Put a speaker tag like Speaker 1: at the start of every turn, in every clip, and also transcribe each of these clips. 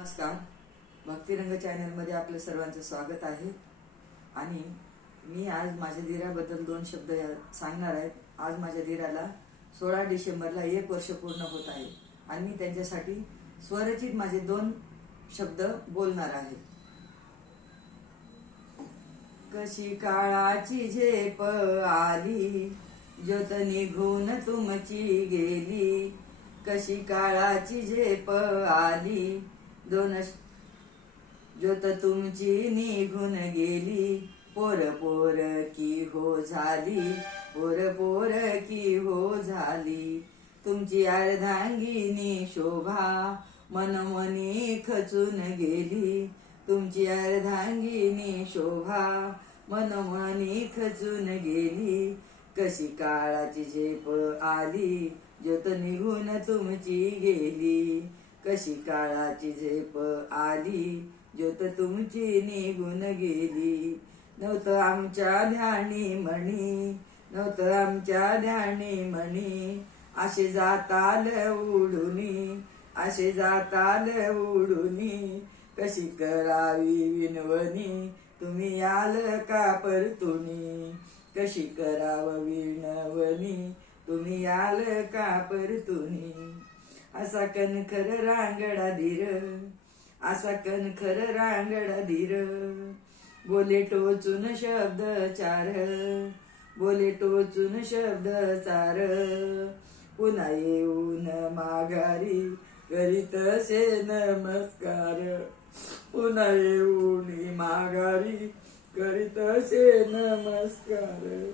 Speaker 1: नमस्कार. भक्तिरंग चॅनलमध्ये आपलं सर्वांचं स्वागत आहे. आणि मी आज माझ्या धीराबद्दल दोन शब्द सांगणार आहेत आज माझ्या धीराला सोळा डिसेंबरला एक वर्ष पूर्ण होत आहे. आणि मी त्यांच्यासाठी स्वरचित माझे दोन शब्द बोलणार आहे. कशी काळाची झेप आली ज्योत निघून तुमची गेली. कशी काळाची झेप आली दोन ज्योत तुमची निघून गेली. पोर पोर की हो झाली. पोर पोर की हो झाली. तुमची अर्धांगिनी शोभा मनमनी खचून गेली. तुमची अर्धांगिनी शोभा मनमनी खचून गेली. कशी काळाची झेप आली. ज्योत निघून तुमची गेली. कशी काळाची झेप आली? ज्योत तुमची निघून गेली. नव्हतं आमच्या ध्यानी म्हणी. नव्हतं आमच्या ध्यानी म्हणी. असे जाताल उडुनी. असे जाताल उडुनी. कशी करावी विनवणी? तुम्ही याल का परतुनी? कशी करावं विनवणी? तुम्ही याल का परतुनी? असा कणखर रांगडा धीर असा कणखर रांगडा धीर. बोले टोचून शब्द चार बोले टोचून शब्द चार. पुन्हा येऊन माघारी करीत से नमस्कार. पुन्हा येऊन माघारी करीत से नमस्कार.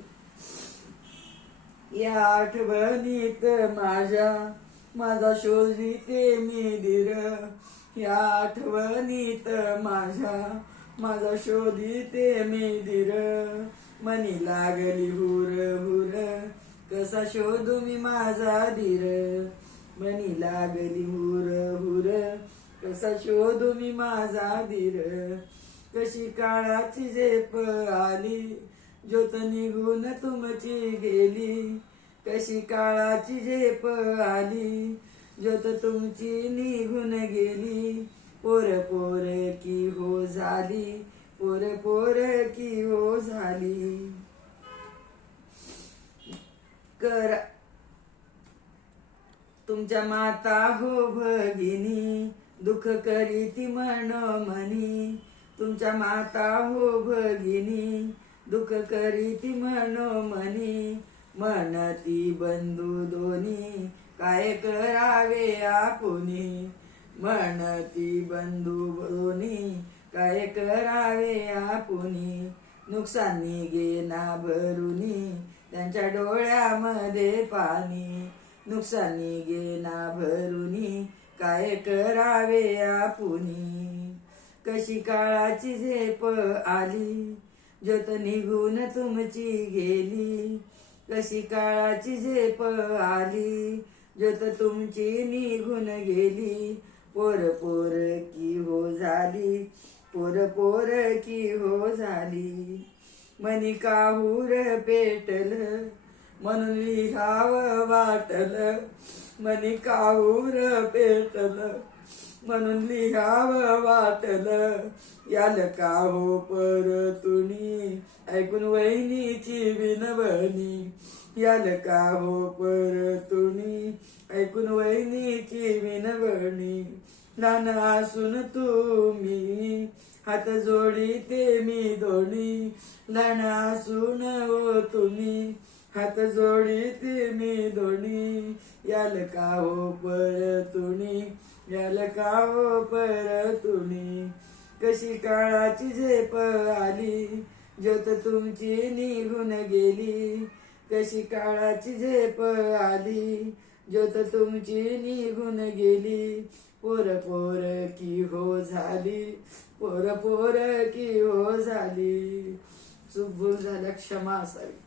Speaker 1: या आठवणीत माझ्या माझा शोधिते मी धीर या आठवणीत माझ्या माझा शोधिते मी धीर मनी लागली हुर हुर. कसा शोधू मी माझा धीर? मनी लागली हुर हुर. कसा शोधू मी माझा धीर? कशी काळाची झेप आली? ज्योत निघून तुमची गेली. कशी काळाची झेप आली? ज्योत तुमची निघून गेली. पोर पोर की हो झाली. पोर पोर की हो झाली. कर. तुमच्या माता हो भगिनी. दुःख करीती मनोमनी. तुमच्या माता हो भगिनी. दुःख करीती मनोमनी. म्हणती बंधू दोन्ही काय करावे आपुनी? म्हणती बंधू दोन्ही काय करावे आपुनी? नुकसानी गेना भरुनी त्यांच्या डोळ्यामध्ये पाणी. नुकसानी गेना भरुनी काय करावे आपुनी? कशी काळाची झेप आली? ज्योत निघून तुमची गेली. कशी काळाची झेप आली? ज्योत तुमची निघून गेली. पोर पोर की हो झाली. पोर पोर की हो झाली. मनी काहूर पेटल म्हणून लिहाव वाटल. मनी काहूर पेटल. म्हणून लिहाव वाटल. याल का हो परतुनी ऐकून वहिनीची विनवणी याल का हो परतुनी ऐकून वहिनीची विनवणी नाना सुन तुम्ही हात जोडी ते मी दोन्ही. नाना सुन हो तुम्ही हात जोडी मी दोन्ही याल का हो परतुणी याल का हो परतुणी. कशी काळाची झेप आली ज्योत तुमची निघून गेली. कशी काळाची झेप आली ज्योत तुमची निघून गेली. पोर पोर की हो झाली पोर पोर की हो झाली. चूक झाल्या क्षमा असावी